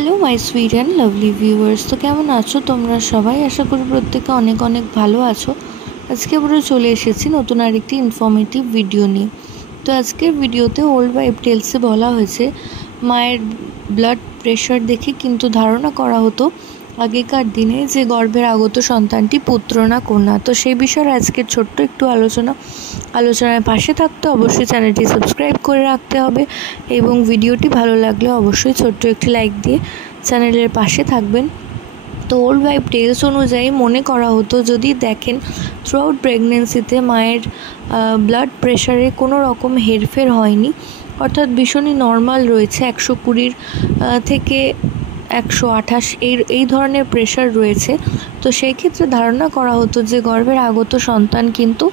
Hello my sweet and lovely viewers. তো কেমন আছো তোমরা সবাই? আশা করি প্রত্যেকে অনেক অনেক ভালো আছো। আজকে আমরা চলে এসেছি নতুন আরেকটি ইনফরমেটিভ ভিডিও নিয়ে। তো আজকের ভিডিওতে ওল্ড ওয়াইফ টেলসে বলা হয়েছে মায়ের ব্লাড প্রেশার দেখে কিন্তু ধারণা করা হতো আগেকার দিনে যে গর্ভের আগত সন্তানটি পুত্র না কন্যা। তো সেই বিষয়ে আজকের ছোট্ট একটু আলোচনায় পাশে থাকতে অবশ্যই চ্যানেলটি সাবস্ক্রাইব করে রাখতে হবে এবং ভিডিওটি ভালো লাগলে অবশ্যই ছোট্ট একটি লাইক দিয়ে চ্যানেলের পাশে থাকবেন। তো ওল্ড ওয়াইফ টেলস অনুযায়ী মনে করা হতো যদি দেখেন থ্রুআউট প্রেগনেন্সিতে মায়ের ব্লাড প্রেশারে কোনো রকম হেরফের হয়নি, অর্থাৎ ভীষণই নর্মাল রয়েছে, 120 থেকে 128 এই ধরনের প্রেশার রয়েছে, তো সেই ক্ষেত্রে ধারণা করা হতো যে গর্ভের আগত সন্তান কিন্তু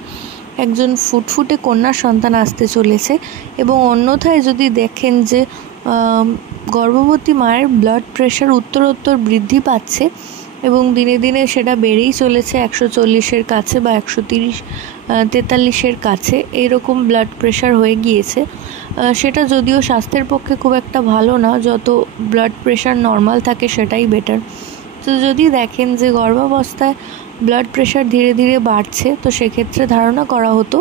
একজন ফুটফুটে কন্যার সন্তান আসতে চলেছে। এবং অন্যথায় যদি দেখেন যে গর্ভবতী মায়ের ব্লাড প্রেশার উত্তরোত্তর বৃদ্ধি পাচ্ছে এবং দিনে দিনে সেটা বেড়েই চলেছে 140-এর কাছে বা 130-43-এর কাছে এইরকম ব্লাড প্রেশার হয়ে গিয়েছে, সেটা যদিও স্বাস্থ্যের পক্ষে খুব একটা ভালো না, যত ব্লাড প্রেশার নর্মাল থাকে সেটাই বেটার। তো যদি দেখেন যে গর্ভাবস্থায় ব্লাড প্রেশার ধীরে ধীরে বাড়ছে, তো সেক্ষেত্রে ধারণা করা হতো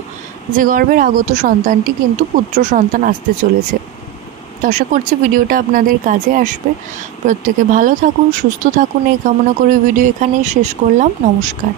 যে গর্ভের আগত সন্তানটি কিন্তু পুত্র সন্তান আসতে চলেছে। তো আশা করছি ভিডিওটা আপনাদের কাজে আসবে। প্রত্যেকে ভালো থাকুন, সুস্থ থাকুন এই কামনা করে ভিডিও এখানেই শেষ করলাম। নমস্কার।